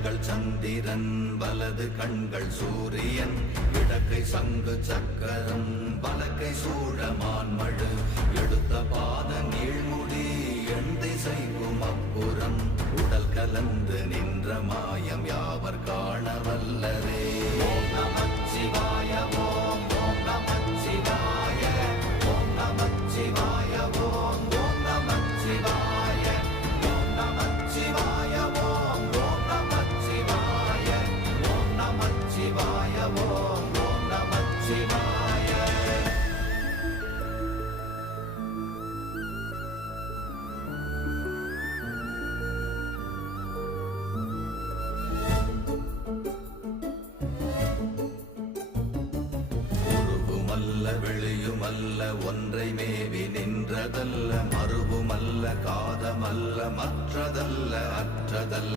கண்கள் சந்திரன் வலது கண்கள் சூரியன் இடக்கை சங்கு சக்கரம் வலக்கை சூழமான்மழு எடுத்த பாத நீழ்முடி எண் திசைக்கும் அப்புறம் உடல் கலந்து நின்ற மாயம் யாவர் காண வல்லரே. ஓம் நமச்சிவாய ஓம் ஓம் நமச்சிவாய ஓம் நமச்சிவாய ஓம் ஓம் நமச்சிவாய ஓம் நமச்சிவாய ஓம் ஓம் நமச்சிவாய ஓம் நமச்சிவாய ஓம் ஓம் நமச்சிவாய. வெளியுமல்ல ஒன்றை மேவி நின்றதல்ல மறுவுமல்ல காதமல்ல மற்றதல்ல அற்றதல்ல